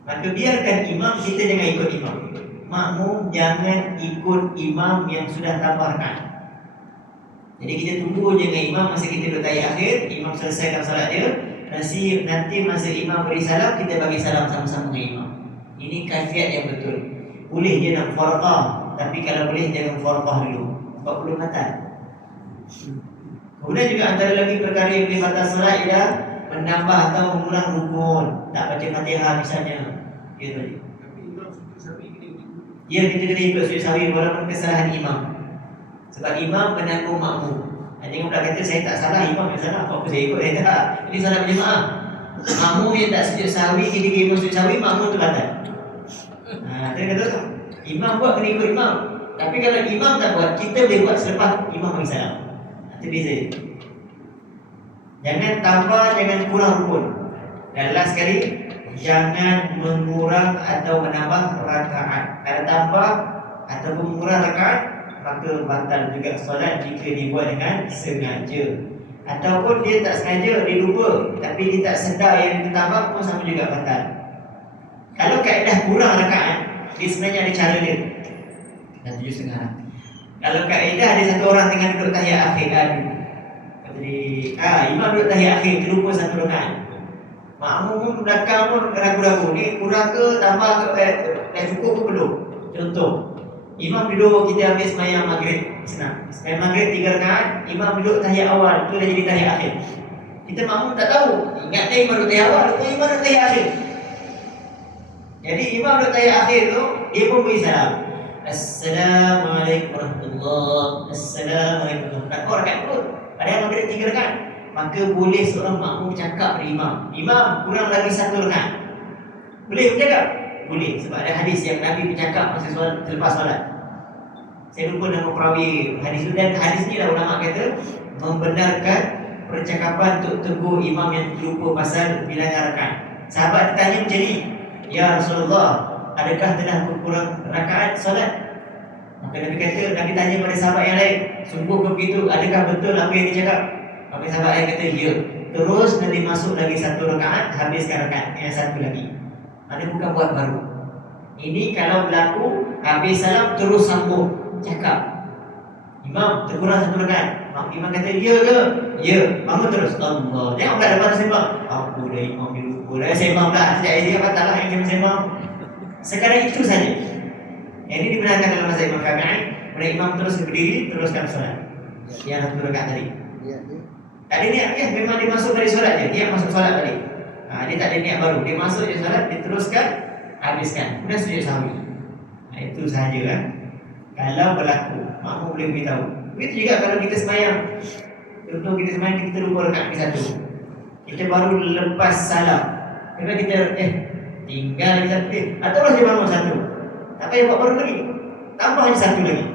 Maka biarkan imam, kita jangan ikut imam. Makmum jangan ikut imam yang sudah tambah rakaat. Jadi kita tunggu je dengan imam masa kita duduk tahiyat akhir, imam selesaikan salat dia. Nanti masa imam beri salam, kita bagi salam sama-sama dengan imam. Ini kaifiat yang betul. Boleh je nak mufaraqah, tapi kalau boleh jangan mufaraqah dulu, sebab belum batal. Kemudian juga antara lagi perkara yang boleh batal solat ialah menambah atau mengurang rukun, tak baca Fatihah misalnya. Itu tadi. Tapi imam sujud sawi kena ikut. Ya, kita kena ikut sujud sawi walaupun kesalahan imam. Sebab imam menanggung makmum. Jangan pula kata saya tak salah, imam yang salah. Apa saya ikut? Tak. Ini salah berjemaah. Makmum yang tak sujud sawi, ketika imam sujud sawi, makmum tu batal. Kita kata imam buat kena ikut imam. Tapi kalau imam tak buat, kita boleh buat selepas imam bagi salam. Itu beza. Jangan tambah, jangan kurang rukun. Dan last sekali, jangan mengurang atau menambah rakaat. Kalau tambah ataupun mengurang rakaat, maka batal juga solat jika dibuat dengan sengaja. Ataupun dia tak sengaja, dia lupa, tapi dia tak sedar yang ditambah pun sama juga batal. Kalau kaedah kurang rakaat, dia sebenarnya ada cara dia. Dah 7.30. Kalau kaedah ada satu orang tengah duduk tahiyat akhir kan. Jadi, imam duduk tahiyat akhir, terlupa satu rakaat. Makmum pun belakang pun ragu-ragu, ni kurang ke, tambah ke, dah cukup ke belum? Contoh, imam duduk, kita habis sembahyang maghrib. Senang. Sembahyang maghrib 3 rakaat, imam duduk tahiyat awal, tu dah jadi tahiyat akhir. Kita makmum tak tahu. Ingat dia imam duduk tahiyat awal, tu imam duduk tahiyat akhir. Jadi imam duduk tahiyat akhir tu, dia pun beri salam. Assalamualaikum warahmatullahi. Assalamualaikum. Tak kau rakaat pun. Padahal maghrib 3 rakaat. Maka boleh seorang makmum cakap pada imam, imam kurang lagi 1 rakaat. Boleh bercakap? Boleh. Sebab ada hadis yang Nabi bercakap masa solat, selepas solat. Saya lupa nama perawi hadis itu, dan hadis ni lah ulama kata membenarkan percakapan untuk tegur imam yang lupa pasal bilangan rakaat. Sahabat tanya macam ni, ya Rasulullah, adakah telah berkurang rakaat solat? Maka Nabi kata, Nabi tanya pada sahabat yang lain, sungguh ke begitu? Adakah betul apa yang dia cakap? Maka sahabat lain kata, ya. Terus nanti masuk lagi 1 rakaat, habiskan rakaat yang 1 lagi. Ada bukan buat baru. Ini kalau berlaku, habis salam terus sambung cakap. Imam terkurang 1 rakaat. Imam kata, ya ke? Ya. Bangun terus. Allah. Jangan pula lepas tu sembang. Apa dah imam dia lupa dah sembang pula. Setiap dia batal lah yang sembang. Sekarang itu saja. Yang ini dibenarkan dalam mazhab Imam Syafi'i. Bila imam terus berdiri, teruskan solat. Yang 1 rakaat tadi. Tak ada niat, ya, memang dia masuk dari solat je. Dia masuk solat tadi. Dia tak ada niat baru. Dia masuk je solat, dia teruskan, habiskan. Kemudian sujud sahwi. Itu sahaja kan. Kalau berlaku, makmum boleh beritahu. Begitu juga kalau kita sembahyang. Contoh kita sembahyang, kita lupa rakaat ke 1. Kita baru lepas salam. Kalau kita tinggal lagi 1. Atau lah dia bangun 1. Tak payah buat baru lagi. Tambah lagi 1 lagi.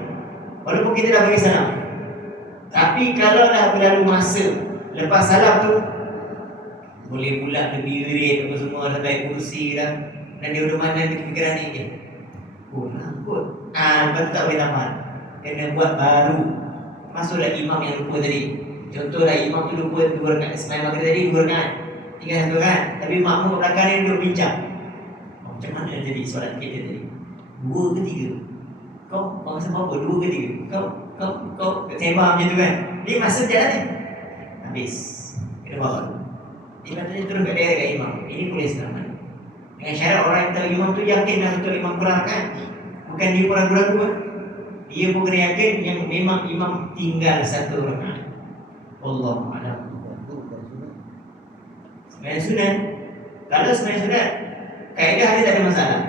Walaupun kita dah bagi salam. Tapi kalau dah berlalu masa lepas salam tu, boleh pula berdiri apa semua sampai kursi dah. Dan dia udah mana fikiran ni, kurang kot. Lepas tu tak boleh tambah. Kena buat baru. Masuklah imam yang lupa tadi. Contohlah imam tu lupa 2 rakaat sembahyang maghrib tadi, 2 rakaat. Tinggal 1 rakaat. Tapi makmum belakang ni duduk bincang. Macam mana jadi solat kita tadi? 2 ke 3? Kau rasa apa? 2 ke 3? Kau sembang macam tu kan? Ni masa jalan ni habis. Kena bawa baru. Imam tadi terus kat daerah kat imam. Ini boleh selamat. Dengan syarat orang yang tahu imam tu yakin dah betul imam kurang kan? Bukan dia kurang-kurang kan? Dia pun kena yakin yang memang imam tinggal 1 rakaat. Allahu a'lam. Sembahyang sunat. Kalau sembahyang sunat, kaedah dia tak ada masalah.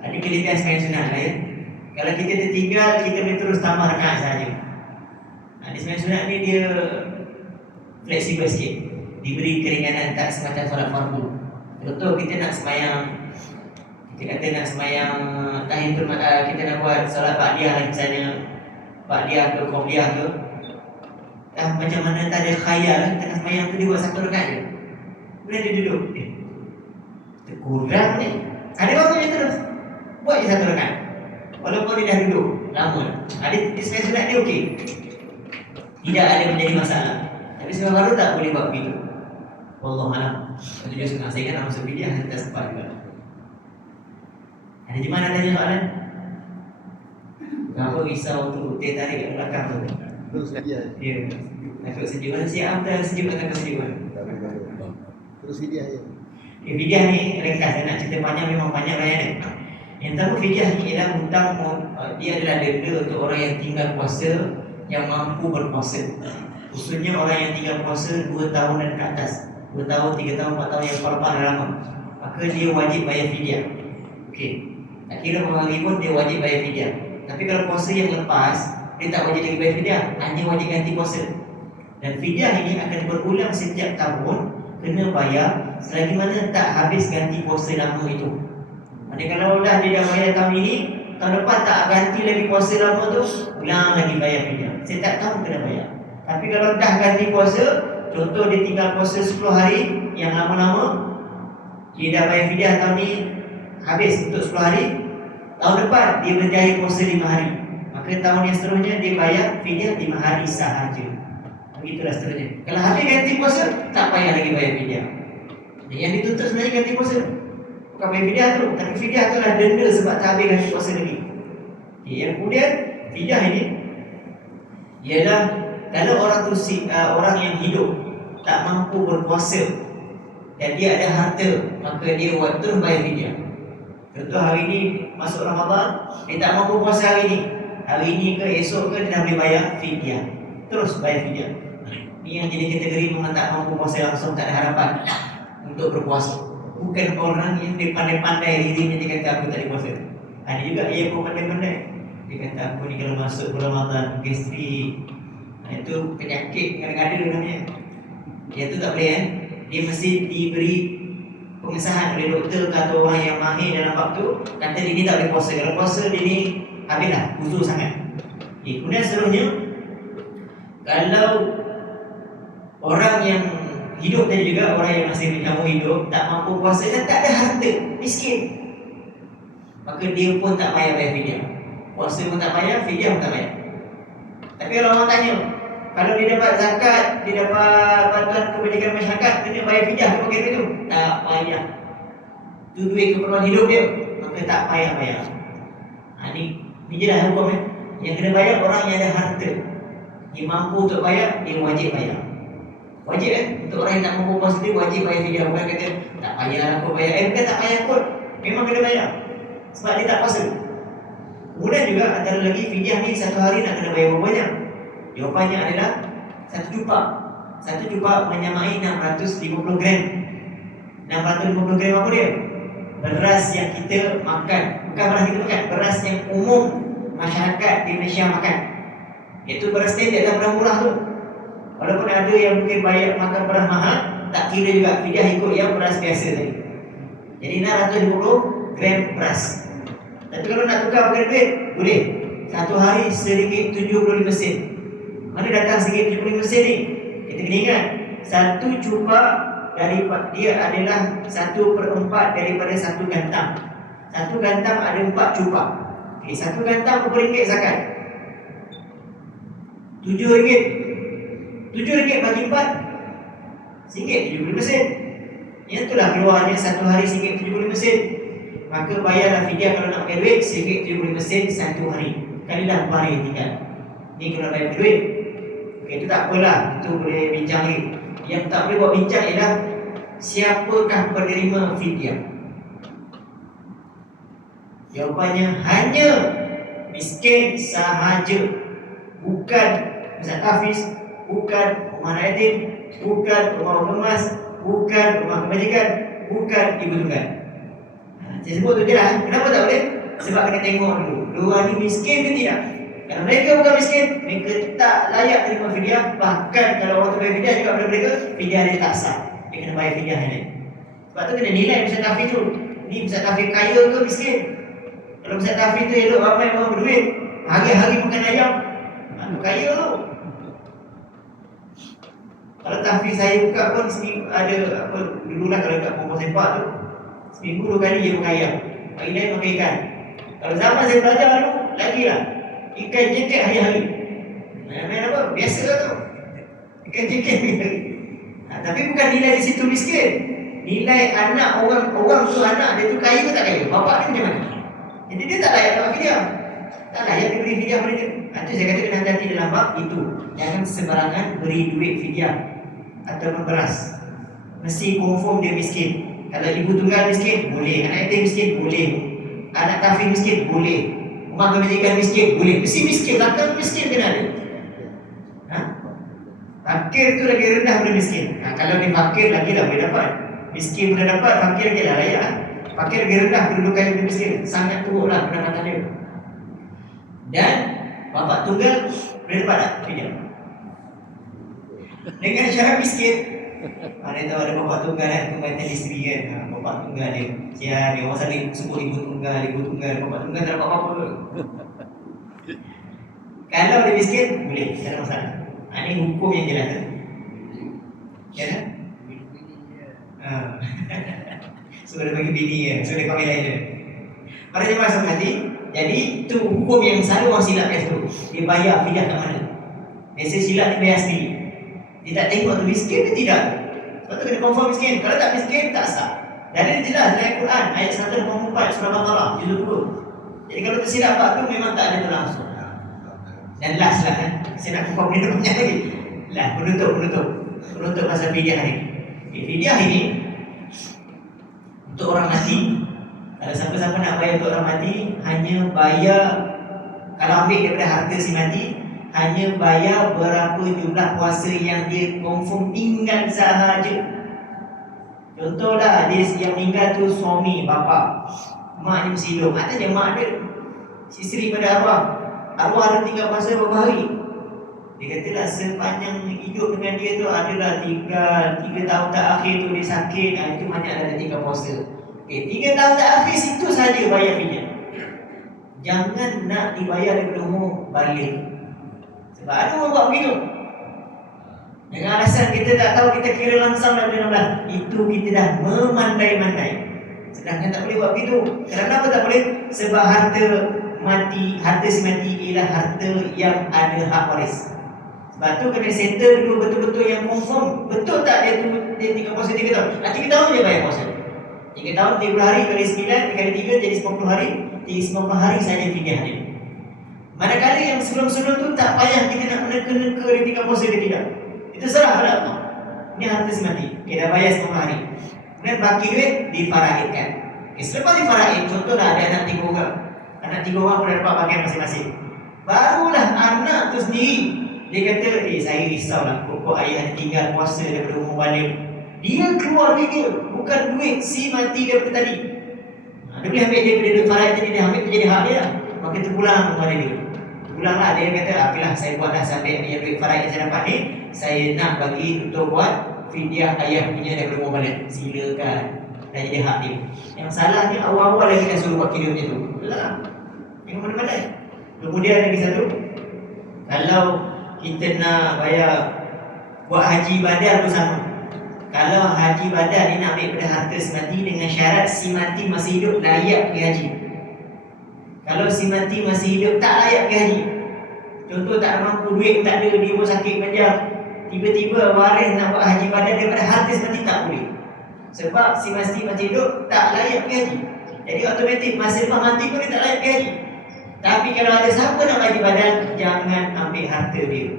Ada kelebihan sembahyang sunat lah ya. Kalau kita tertinggal, kita boleh terus tambah rakaat sahaja. Di sembahyang sunat ni dia fleksibel sikit. Diberi keringanan, tak semacam solat fardu. Contoh kita nak sembahyang, kita Kita kata nak sembahyang tahiyatul kita nak buat solat ba'diyah lah misalnya, ba'diyah ke qobliyah ke. Macam mana tak ada khayal tengah sembahyang tu dia buat satu rakaat je. Kemudian dia duduk. Kurang ni. Ada orang yang terus buat je satu rakaat. Walaupun dia dah duduk lama. Ada sekali solat dia okey. Tidak ada menjadi masalah. Tapi sebab baru tak boleh buat begitu. Wallahualam. Itu dia sunnah. Saya kan masuk video kita sempat juga. Ada jemaah nak tanya soalan? Kenapa risau tu teh tarik kat belakang tu? Terus dia. Ya. Takut sejuk. Mana siap dah sejuk atau tak sejuk? Terus dia je. Okay, fidyah ni ringkas. Saya nak cerita panjang memang panjang layannya. Yang pertama fidyah ni ialah hutang. Dia adalah denda untuk orang yang tinggal puasa, yang mampu berpuasa. Khususnya orang yang tinggal puasa 2 tahun dan ke atas, 2 tahun, 3 tahun, 4 tahun yang korban lama, maka dia wajib bayar fidyah. Okey. Tak kira berapa hari pun dia wajib bayar fidyah. Tapi kalau puasa yang lepas, dia tak wajib lagi bayar fidyah, hanya wajib ganti puasa. Dan fidyah ini akan berulang setiap tahun, kena bayar selagi mana tak habis ganti puasa lama itu. Maksudnya kalau dah dia dah bayar tahun ini, tahun depan tak ganti lagi puasa lama tu, ulang lagi bayar fidyah. Setiap tahun kena bayar. Tapi kalau dah ganti puasa, contoh dia tinggal puasa 10 hari yang lama-lama, dia dah bayar fidyah tahun ni habis untuk 10 hari, tahun depan dia berjaya puasa 5 hari, maka tahun yang seterusnya dia bayar fidyah 5 hari sahaja. Begitulah seterusnya. Kalau habis ganti puasa, tak payah lagi bayar fidyah. Yang dituntut sebenarnya ganti puasa, bukan bayar fidyah tu. Tapi fidyah tu adalah denda sebab tak habis ganti puasa lagi. Yang kemudian fidyah ini ialah kalau orang tu orang yang hidup tak mampu berpuasa dan dia ada harta, maka dia terus bayar fidyah. Contoh hari ni masuk Ramadan, dia tak mampu puasa hari ni ke esok ke, dia dah boleh bayar fidyah. Terus bayar fidyah. Ni yang jadi kategori memang tak mampu puasa langsung, tak ada harapan untuk berpuasa. Bukan orang yang dia pandai-pandai dirinya, dia kata aku tak ada puasa. Ada juga ia pun pandai-pandai. Dia kata aku ni kalau masuk Ramadan gastrik, itu penyakit kadang-kadang namanya. Dia tu tak boleh dia mesti diberi pengesahan oleh doktor atau orang yang mahir dalam bab tu, kata dia ni tak boleh puasa. Kalau puasa dia ni habislah, uzur sangat. Kemudian seterusnya, kalau orang yang hidup tadi juga, orang yang masih menyambung hidup, tak mampu puasa dan tak ada harta, miskin, maka dia pun tak payah bayar fidyah. Puasa pun tak payah, fidyah pun tak payah. Tapi kalau orang tanya, kalau dia dapat zakat, dia dapat bantuan kebajikan masyarakat, kena bayar fidyah ke pakai itu? Tak payah. Itu duit keperluan hidup dia, maka tak payah bayar. Ni je lah hukum Yang kena bayar orang yang ada harta. Dia mampu untuk bayar, dia wajib bayar. Wajib untuk orang yang tak mampu puasa dia wajib bayar fidyah. Bukan kata tak payah aku bayar. Bukan tak payah pun, memang kena bayar sebab dia tak puasa. Kemudian juga antara lagi fidyah ni satu hari nak kena bayar berapa banyak? Jawapannya adalah satu cupak. Satu cupak menyamai 650 gram. 650 gram apa dia? Beras yang kita makan. Bukan beras kita makan, beras yang umum masyarakat di Malaysia makan. Iaitu beras standard dan beras murah tu. Walaupun ada yang mungkin bayar makan beras mahal, tak kira juga, fidyah ikut yang beras biasa tadi. Jadi 650 gram beras. Tapi kalau nak tukar pakai duit, boleh. Satu hari RM1.75. Mana datang RM1.75 ni? Kita kena ingat, satu cupak daripada dia adalah 1/4 daripada satu gantang. Satu gantang ada 4 cupak. Satu gantang berapa ringgit zakat? RM7. RM7 bagi 4, RM1.75. Yang itulah keluarnya satu hari RM1.75. Maka bayarlah fidyah kalau nak pakai duit RM1.75 satu hari. Kalilah 4 hari tinggal. Ni kalau bayar duit. Itu tak apalah, itu boleh bincang lagi. Yang tak boleh buat bincang ialah siapakah penerima fidyah. Jawapannya hanya miskin sahaja. Bukan Ustaz Hafiz, bukan rumah yatim, bukan rumah kemas, bukan rumah kebajikan, bukan ibu tunggal. Saya sebut tu je lah. Kenapa tak boleh? Sebab kena tengok dulu, diorang ni miskin ke tidak. Kalau mereka bukan miskin, mereka tak layak terima fidyah. Bahkan kalau orang tu bayar fidyah juga pada mereka, fidyah dia tak sah. Dia kena bayar fidyah ni. Sebab tu kena nilai Ustaz Hafiz tu. ni Ustaz Taufik kaya ke miskin? Kalau Ustaz Taufik tu elok ramai orang berduit, hari-hari makan ayam, kaya tu. Kalau Taufik saya buka pun seminggu ada apa, dululah kalau kat Pompong Sepak tu seminggu 2 kali dia makan ayam, pagi lain makan ikan. Kalau zaman saya belajar dulu, lagi lah ikan jeket hari-hari. Main apa? Biasa lah tu, ikan jeket hari-hari. Tapi bukan nilai di situ miskin. Nilai anak orang tu anak dia tu kaya ke tak kaya? Bapak dia macam mana? Jadi dia tak layak dapat fidyah. Tak layak diberi fidyah pada dia. Itu saya kata kena hati-hati dalam bab itu. Jangan sembarangan beri duit fidyah ataupun beras. Mesti confirm dia miskin. Kalau ibu tunggal miskin, boleh. Anak yatim miskin, boleh. Anak kafir miskin, boleh. Rumah kebajikan miskin, boleh. Mesti miskin. Belakang miskin kena ada. Fakir tu lagi rendah daripada miskin. Kalau dia fakir lagi dah boleh dapat. Miskin boleh dapat, fakir lagi lah layak. Fakir lagi rendah kedudukan yang miskin. Sangat teruk lah pendapatan dia. Dan bapak tunggal boleh dapat tak? Tidak. Dengan syarat miskin. Ada tahu ada bapak tunggal kan, tunggal tadi isteri kan. Bapak tunggal dia. Siapa dia orang selalu sebut ibu tunggal, bapak tunggal tak dapat apa-apa. Kalau dia miskin, boleh, tak ada masalah. Ini hukum yang jelas. Ya kan? So dia bagi bini ya, so dia kahwin lain dia. Para jemaah sekalian, jadi itu hukum yang selalu orang silap kat situ. Dia bayar fidyah kat mana? Biasa silap dia bayar sendiri. Dia tak tengok tu miskin ke tidak. Sebab tu kena confirm miskin. Kalau tak miskin, tak sah. Dan dia jelas dalam Quran ayat 124 surah Baqarah juzuk 2. Jadi kalau tersilap bab tu memang tak ada tu langsung. Dan last lah kan, saya nak buka benda banyak lagi. Lah, penutup pasal fidyah ni. Fidyah ini untuk orang mati. Kalau siapa-siapa nak bayar untuk orang mati, hanya bayar, kalau ambil daripada harta si mati, hanya bayar berapa jumlah puasa yang dia confirm tinggal sahaja. Contohlah, dia yang meninggal tu suami, bapa, mak dia masih hidup. Artinya mak dia isteri pada arwah ada tinggal puasa berapa hari. Dia katalah sepanjang hidup dengan dia tu adalah tinggal 3 tahun terakhir tu dia sakit, itu banyak ada tinggal puasa. 3 tahun terakhir situ saja bayar fidyah. Jangan nak dibayar daripada umur balik. Sebab ada orang buat begitu. Dengan alasan kita tak tahu, kita kira langsung daripada 16. Itu kita dah memandai-mandai. Sedangkan tak boleh buat begitu. Kenapa tak boleh? Sebab harta si mati ialah harta yang ada hak waris. Sebab tu kena settle dulu betul-betul yang confirm. Betul tak dia tinggal puasa 3 tahun? 3 tahun dia bayar puasa. 3 tahun 30 hari kali 9 kali 3 jadi 90 hari. 90 hari saja fidyah dia. Manakala yang sebelum-sebelum tu tak payah kita nak meneka-neka dia tinggal puasa ke tidak. Itu salah pada Allah. Ini harta si mati. Kita bayar 90 hari. Kemudian baki duit difaraidkan. Selepas difaraid, contohlah ada anak 3 orang. Anak 3 orang boleh dapat bagian masing-masing. Barulah anak tu sendiri dia kata, saya risaulah pokok ayah tinggal puasa daripada umur balik. Dia keluar duit dia, bukan duit si mati daripada tadi. Dia boleh ambil daripada duit faraid tadi, dia ambil tu jadi hak dia lah. Maka terpulang kepada dia. Terpulanglah dia kata, okeylah saya buat dah sampai yang duit faraid yang saya dapat ni, saya nak bagi untuk buat fidyah ayah punya daripada umur balik. Silakan. Dah jadi hak dia. Yang salahnya awal-awal lagi dah suruh buat kira macam tu. Betul. Yang mana-mana. Kemudian lagi satu, kalau kita nak bayar buat haji badal pun sama. Kalau haji badal ni nak ambil pada harta si mati dengan syarat si mati masih hidup layak pergi haji. Kalau si mati masih hidup tak layak pergi haji. Contoh tak mampu, duit tak ada, dia pun sakit panjang. Tiba-tiba waris nak buat haji badal daripada harta si mati tak boleh. Sebab si mati masih hidup tak layak pergi haji. Jadi automatik masa lepas mati pun dia tak layak pergi haji. Tapi kalau ada siapa nak haji badal, jangan ambil harta dia.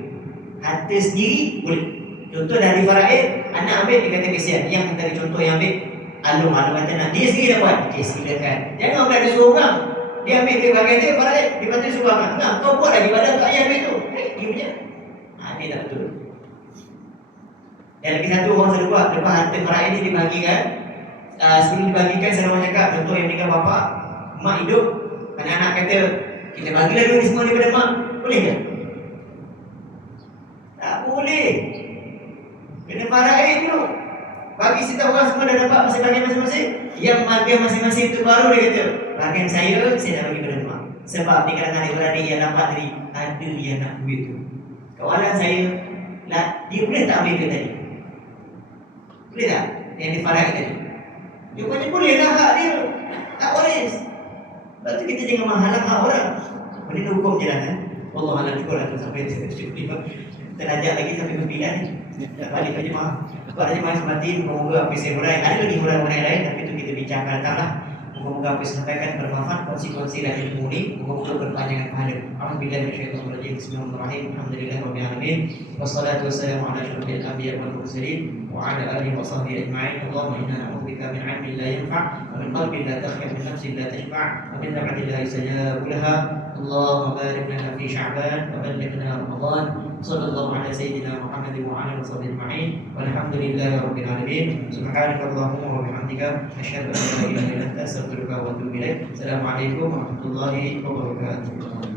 Harta sendiri boleh. Contoh dari faraid, anak ambil dia kata kesian. Yang tadi contoh yang ambil alum kata nak dia sendiri dah buat. Okey, silakan. Jangan pula ada suruh orang. Dia ambil dia bagian dia faraid, dia kata suruh orang. Enggak, kau buat haji badal kat ayah ambil tu. Dia punya. Ini tak betul. Dan lagi satu orang selalu buat, lepas harta faraid ni dibahagikan. Sebelum dibagikan selalu orang cakap, contoh yang meninggal bapa, mak hidup, anak-anak kata kita bagilah duit semua daripada mak. Boleh ke? Tak boleh. Kena faraid dulu. Bagi setiap orang semua dah dapat masing-masing. yang bagian masing-masing itu baru dia kata, bagian saya dah bagi pada mak. Sebab di kalangan adik-beradik yang dapat tadi, ada yang nak duit tu. Kawalan saya, lah, dia boleh tak ambil duit tadi? Boleh tak? Yang difarahkan tadi? Dia punya boleh lah hak dia. Tak boleh. Lepas tu kita jangan menghalang hak orang. Benda ni hukum je lah kan. Allah alam cukup lah tu sampai terajak lagi sampai ke 9 ni. Tak balik ke jemaah. Sebab jemaah sebati, moga-moga apa yang saya hurai. Ada lagi hurai-hurai lain, tapi itu kita bincangkan datang lah. Moga-moga apa yang sampaikan bermanfaat, kongsi-kongsi dan ilmu ni. Moga-moga berpanjangan pahala. Alhamdulillah, Bismillahirrahmanirrahim. Bismillahirrahmanirrahim. Alhamdulillah, Rabbil Alamin. Wassalatu wassalamu ala asyrafil anbiya wal mursalin wa ala alihi wa sahbihi ajma'in. Allahumma inna na'udzubika min 'ilmin la yanfa' wa min qalbin la takhfa' min nafsin la tashba' wa min da'watin la yustajabu laha. Allahumma barik lana fi Sya'ban wa ballighna Ramadan. Sallallahu ala sayyidina Muhammad wa ala alihi washabbihi ajma'in. Walhamdulillahi rabbil alamin. Subhanakallahumma wa bihamdika asyhadu an la ilaha illa anta astaghfiruka wa atubu ilaik. Assalamualaikum warahmatullahi wabarakatuh.